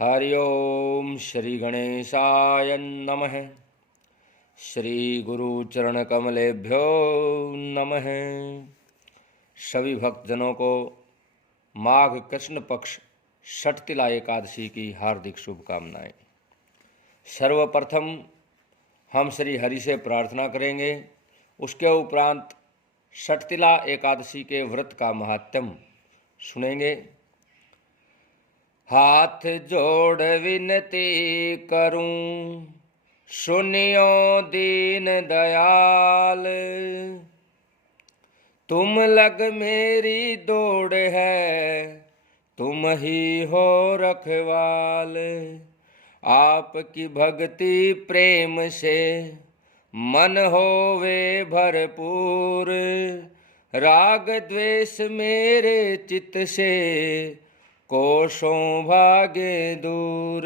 हरि ओम श्री गणेशाय नमः। श्री गुरु चरण कमलेभ्यो नमः। सभी भक्तजनों को माघ कृष्ण पक्ष षटतिला एकादशी की हार्दिक शुभकामनाएं। सर्वप्रथम हम श्री हरि से प्रार्थना करेंगे, उसके उपरांत षटतिला एकादशी के व्रत का महात्म्य सुनेंगे। हाथ जोड़ विनती करूं, सुनियो दीन दयाल। तुम लग मेरी दौड़ है, तुम ही हो रखवाल। आपकी भक्ति प्रेम से मन होवे भरपूर। राग द्वेष मेरे चित्त से कोसों भागे दूर।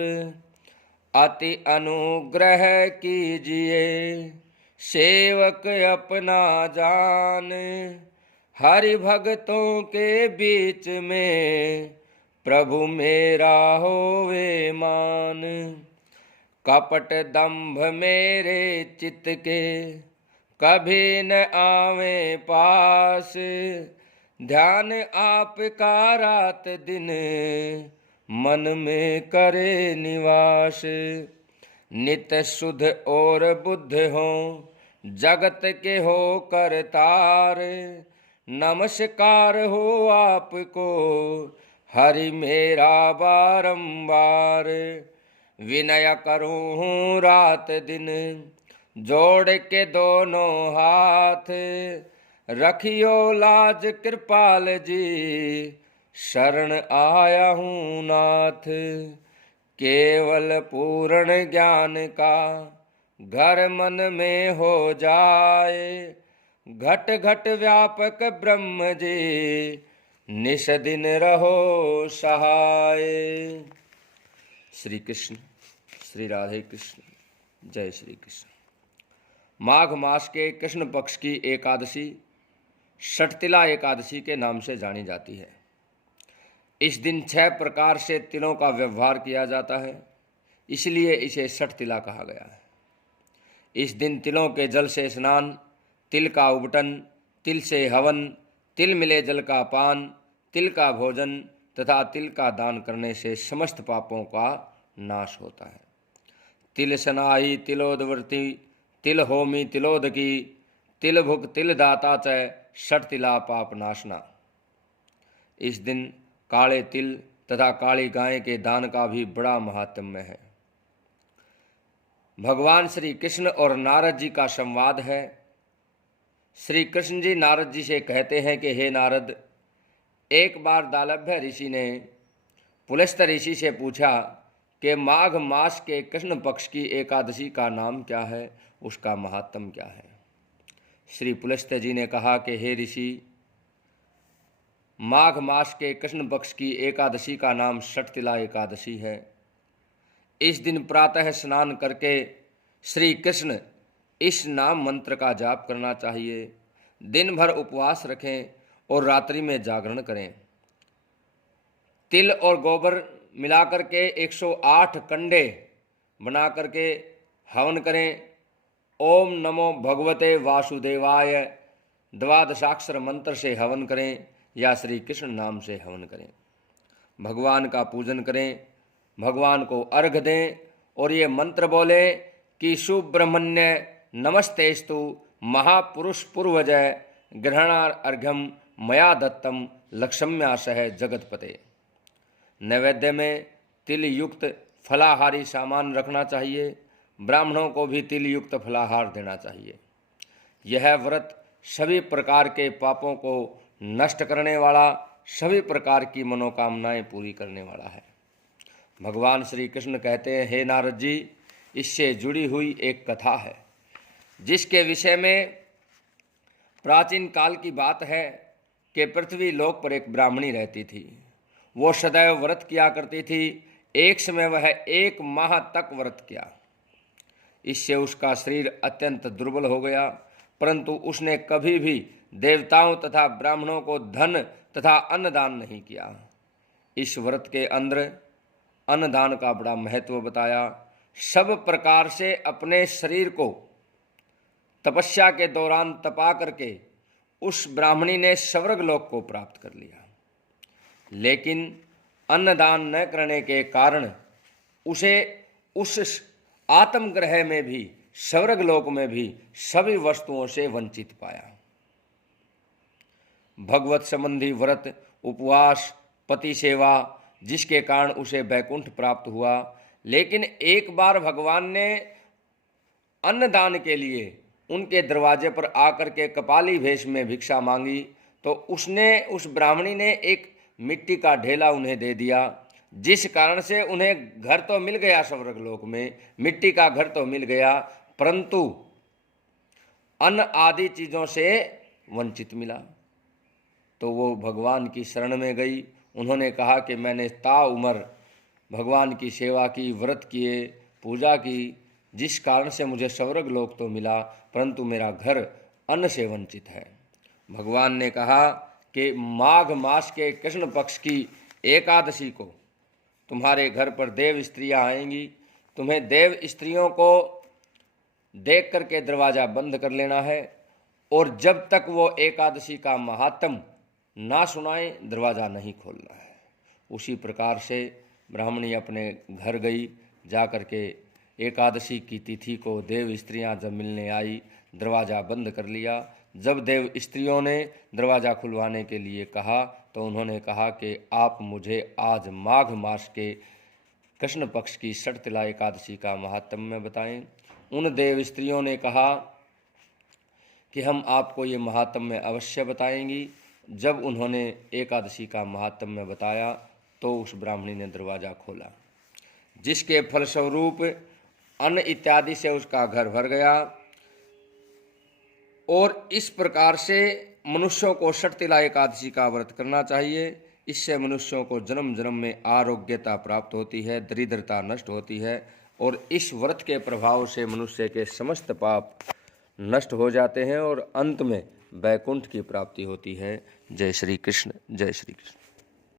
अति अनुग्रह कीजिए सेवक अपना जान। हरि भक्तों के बीच में प्रभु मेरा होवे मान। कपट दंभ मेरे चित्त के कभी न आवे पास। ध्यान आपका रात दिन मन में करे निवास। नित शुद्ध और बुद्ध हो जगत के हो करतार। नमस्कार हो आपको हरि मेरा बारंबार। विनय करूं रात दिन जोड़ के दोनों हाथ। रखियो लाज कृपाल जी शरण आया हूँ नाथ। केवल पूर्ण ज्ञान का घर मन में हो जाए। घट घट व्यापक ब्रह्म जी निश दिन रहो सहाय। श्री कृष्ण, श्री राधे कृष्ण, जय श्री कृष्ण। माघ मास के कृष्ण पक्ष की एकादशी षटतिला एकादशी के नाम से जानी जाती है। इस दिन 6 प्रकार से तिलों का व्यवहार किया जाता है, इसलिए इसे षटतिला कहा गया है। इस दिन तिलों के जल से स्नान, तिल का उबटन, तिल से हवन, तिल मिले जल का पान, तिल का भोजन तथा तिल का दान करने से समस्त पापों का नाश होता है। तिल सनाई तिलोदवर्ती, तिल होमी तिलोदकी, तिल भुक तिल दाता च षटतिला पाप नाशना। इस दिन काले तिल तथा काली गाय के दान का भी बड़ा महात्म्य है। भगवान श्री कृष्ण और नारद जी का संवाद है। श्री कृष्ण जी नारद जी से कहते हैं कि हे नारद, एक बार दालभ्य ऋषि ने पुलस्त ऋषि से पूछा कि माघ मास के कृष्ण पक्ष की एकादशी का नाम क्या है, उसका महात्म्य क्या है। श्री पुलस्त जी ने कहा कि हे ऋषि, माघ मास के कृष्ण पक्ष की एकादशी का नाम षटतिला एकादशी है। इस दिन प्रातः स्नान करके श्री कृष्ण इस नाम मंत्र का जाप करना चाहिए। दिन भर उपवास रखें और रात्रि में जागरण करें। तिल और गोबर मिलाकर के 108 कंडे बना करके हवन करें। ओम नमो भगवते वासुदेवाय द्वादशाक्षर मंत्र से हवन करें या श्री कृष्ण नाम से हवन करें। भगवान का पूजन करें, भगवान को अर्घ दें और ये मंत्र बोले कि सुब्रह्मण्य नमस्तेस्तु महापुरुष पूर्वजय ग्रहणार्घ्यम मया दत्तम लक्ष्म्या सह जगतपते। नैवेद्य में तिल युक्त फलाहारी सामान रखना चाहिए। ब्राह्मणों को भी तिल युक्त फलाहार देना चाहिए। यह व्रत सभी प्रकार के पापों को नष्ट करने वाला, सभी प्रकार की मनोकामनाएं पूरी करने वाला है। भगवान श्री कृष्ण कहते हैं, हे नारद जी, इससे जुड़ी हुई एक कथा है जिसके विषय में प्राचीन काल की बात है कि पृथ्वी लोक पर एक ब्राह्मणी रहती थी। वो सदैव व्रत किया करती थी। एक समय वह 1 माह तक व्रत किया। इससे उसका शरीर अत्यंत दुर्बल हो गया, परंतु उसने कभी भी देवताओं तथा ब्राह्मणों को धन तथा अन्नदान नहीं किया। इस व्रत के अंदर अन्नदान का बड़ा महत्व बताया। सब प्रकार से अपने शरीर को तपस्या के दौरान तपा करके उस ब्राह्मणी ने स्वर्ग लोक को प्राप्त कर लिया, लेकिन अन्नदान न करने के कारण उसे उस आत्मग्रह में भी, स्वर्ग लोक में भी सभी वस्तुओं से वंचित पाया। भगवत संबंधी व्रत, उपवास, पति सेवा, जिसके कारण उसे वैकुंठ प्राप्त हुआ। लेकिन एक बार भगवान ने अन्नदान के लिए उनके दरवाजे पर आकर के कपाली वेश में भिक्षा मांगी, तो उस ब्राह्मणी ने एक मिट्टी का ढेला उन्हें दे दिया, जिस कारण से उन्हें घर तो मिल गया स्वर्ग लोक में, मिट्टी का घर तो मिल गया, परंतु अन्न आदि चीज़ों से वंचित मिला। तो वो भगवान की शरण में गई। उन्होंने कहा कि मैंने ताउम्र भगवान की सेवा की, व्रत किए, पूजा की, जिस कारण से मुझे स्वर्ग लोक तो मिला, परंतु मेरा घर अन्न से वंचित है। भगवान ने कहा कि माघ मास के कृष्ण पक्ष की एकादशी को तुम्हारे घर पर देव स्त्रियां आएंगी, तुम्हें देव स्त्रियों को देख करके दरवाज़ा बंद कर लेना है, और जब तक वो एकादशी का महात्म ना सुनाए दरवाज़ा नहीं खोलना है। उसी प्रकार से ब्राह्मणी अपने घर गई, जा कर के एकादशी की तिथि को देव स्त्रियां जब मिलने आई, दरवाज़ा बंद कर लिया। जब देव स्त्रियों ने दरवाज़ा खुलवाने के लिए कहा, तो उन्होंने कहा कि आप मुझे आज माघ मास के कृष्ण पक्ष की षटतिला एकादशी का महात्म्य बताएं। उन देव स्त्रियों ने कहा कि हम आपको ये महात्म्य अवश्य बताएंगी। जब उन्होंने एकादशी का महात्म्य बताया, तो उस ब्राह्मणी ने दरवाज़ा खोला, जिसके फलस्वरूप अन्न इत्यादि से उसका घर भर गया। और इस प्रकार से मनुष्यों को षटतिला एकादशी का व्रत करना चाहिए। इससे मनुष्यों को जन्म जन्म में आरोग्यता प्राप्त होती है, दरिद्रता नष्ट होती है, और इस व्रत के प्रभाव से मनुष्य के समस्त पाप नष्ट हो जाते हैं और अंत में वैकुंठ की प्राप्ति होती है। जय श्री कृष्ण, जय श्री कृष्ण।